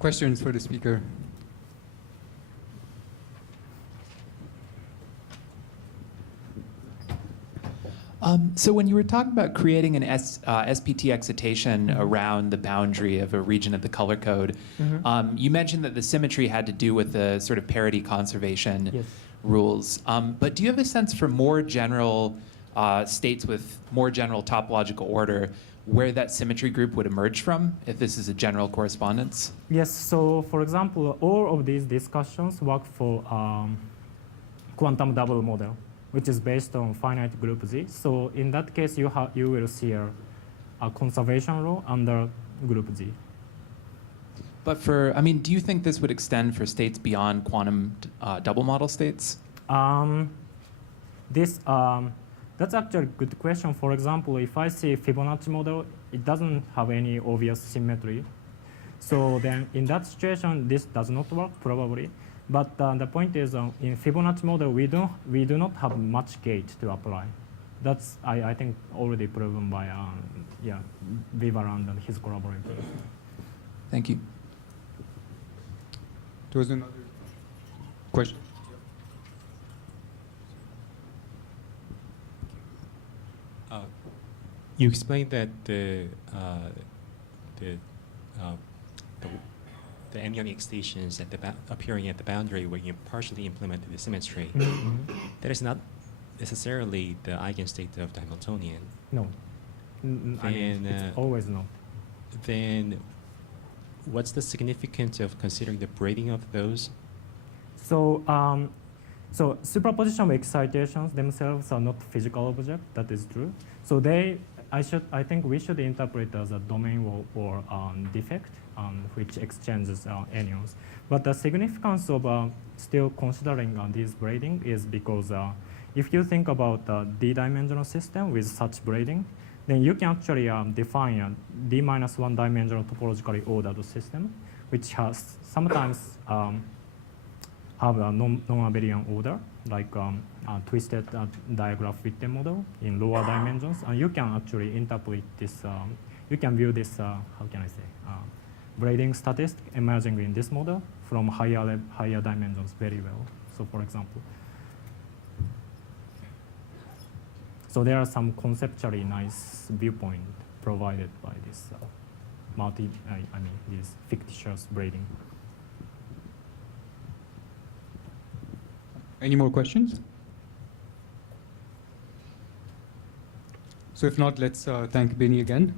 Questions for the speaker? So when you were talking about creating an SPT excitation around the boundary of a region of the color code, you mentioned that the symmetry had to do with the sort of parity conservation rules. But do you have a sense for more general states with more general topological order where that symmetry group would emerge from, if this is a general correspondence? Yes, so for example, all of these discussions work for quantum double model, which is based on finite group Z. So in that case, you will see a conservation law under group Z. But for, I mean, do you think this would extend for states beyond quantum double model states? That's actually a good question. For example, if I see Fibonacci model, it doesn't have any obvious symmetry. So then in that situation, this does not work probably. But the point is, in Fibonacci model, we do not have much gate to apply. That's, I think, already proven by Vivaland and his collaborators. Thank you. There was another question. You explained that the M-Young extensions appearing at the boundary where you partially implemented the symmetry, that is not necessarily the eigenstate of the Hamiltonian. No. I mean, it's always no. Then what's the significance of considering the braiding of those? So, so superposition of excitations themselves are not physical objects. That is true. So I think we should interpret as a domain or defect which exchanges anyons. But the significance of still considering these braiding is because if you think about a d-dimensional system with such braiding, then you can actually define a d-1 dimensional topologically ordered system, which has sometimes have a non-abelian order, like twisted digraph-Witten model in lower dimensions. And you can actually interpret this, you can view this, how can I say, braiding statistic emerging in this model from higher dimensions very well. So for example, so there are some conceptually nice viewpoint provided by this this fictitious braiding. Any more questions? So if not, let's thank Beni again.